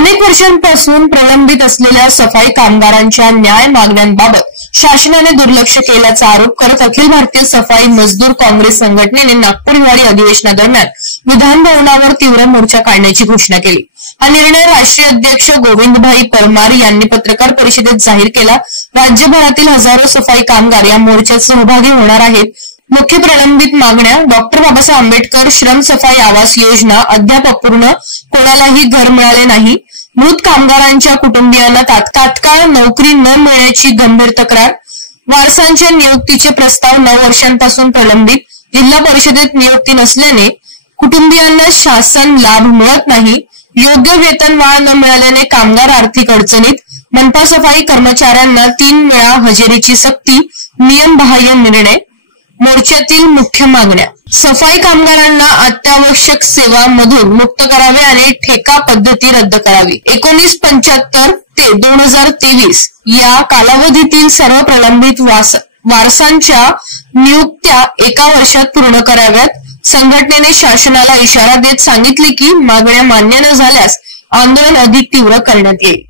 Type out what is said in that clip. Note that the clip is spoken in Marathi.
अनेक वर्षांपासून प्रलंबित असलेल्या सफाई कामगारांच्या न्याय मागण्यांबाबत शासनाने दुर्लक्ष केल्याचा आरोप करत अखिल भारतीय सफाई मजदूर काँग्रेस संघटनेने नागपूर हिवाळी अधिवेशनादरम्यान विधान भवनावर तीव्र मोर्चा काढण्याची घोषणा केली। हा निर्णय राष्ट्रीय अध्यक्ष गोविंदभाई परमार यांनी पत्रकार परिषदेत जाहीर केला। राज्यभरातील हजारो सफाई कामगार या मोर्चात सहभागी होणार आहेत। मुख्य प्रलंबित मागण्या डॉक्टर बाबासाहेब आंबेडकर श्रम सफाई आवास योजना अद्याप अपूर्ण, कोणालाही घर मिळाले नाही, मृत कामगारांच्या कुटुंबियांना तात्काळ नोकरी न मिळण्याची गंभीर तक्रार, वारसांच्या नियुक्तीचे प्रस्ताव 9 वर्षांपासून प्रलंबित, जिल्हा परिषदेत नियुक्ती नसल्याने कुटुंबियांना शासन लाभ मिळत नाही, योग्य वेतनवाढ न मिळाल्याने कामगार आर्थिक अडचणीत, मनपा सफाई कर्मचाऱ्यांना 3 वेळा हजेरीची सक्ती, नियमबाह्य निर्णय। मोर्चातील मुख्य मागण्या: सफाई कामगारांना अत्यावश्यक सेवांमधून मुक्त करावे आणि ठेका पद्धती रद्द करावी। 1975 ते 2023 या कालावधीतील सर्व प्रलंबित वारसांच्या नियुक्त्या 1 वर्षात पूर्ण कराव्यात। संघटनेने शासनाला इशारा देत सांगितले की मागण्या मान्य न झाल्यास आंदोलन अधिक तीव्र करण्यात येईल।